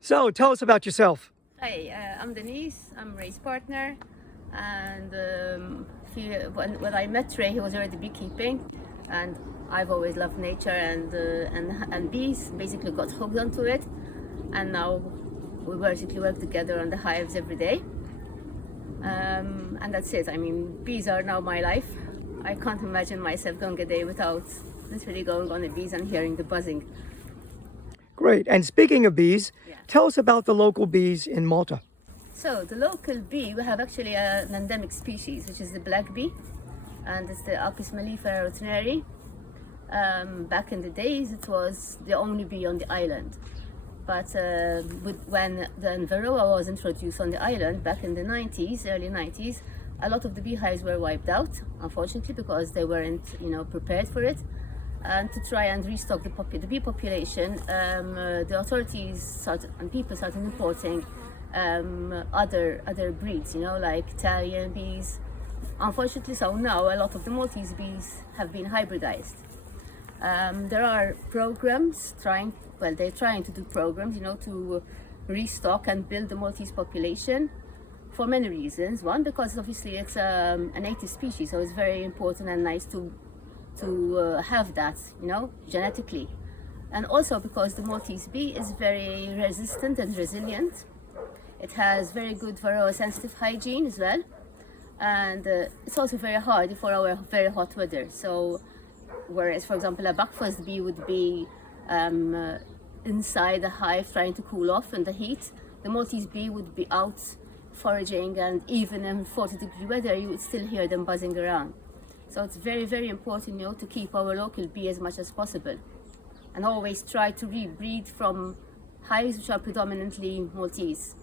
So tell us about yourself. Hi, I'm Denise. I'm Ray's partner, and when I met Ray, he was already beekeeping, and I've always loved nature and bees. Basically, got hooked onto it, and now we basically work together on the hives every day. And that's it. I mean, bees are now my life. I can't imagine myself going a day without literally going on the bees and hearing the buzzing. Great. And speaking of bees, Yeah. tell us about the local bees in Malta. So the local bee, we have actually an endemic species, which is the black bee, and it's the Apis mellifera rutinary. Back in the days, it was the only bee on the island. But when the varroa was introduced on the island back in the 90s, early 90s, a lot of the beehives were wiped out, unfortunately, because they weren't, prepared for it. And to try and restock the bee population, the authorities and people started importing other breeds, like Italian bees. Unfortunately, so now a lot of the Maltese bees have been hybridized. There are programs they're trying to do programs, to restock and build the Maltese population for many reasons. One, because obviously it's a native species, so it's very important and nice to have that, genetically. And also because the Maltese bee is very resistant and resilient. It has very good varroa sensitive hygiene as well. And it's also very hardy for our very hot weather. So whereas, for example, a buckfast bee would be inside the hive trying to cool off in the heat, the Maltese bee would be out foraging, and even in 40-degree weather, you would still hear them buzzing around. So it's very, very important, to keep our local bee as much as possible, and always try to rebreed from hives which are predominantly Maltese.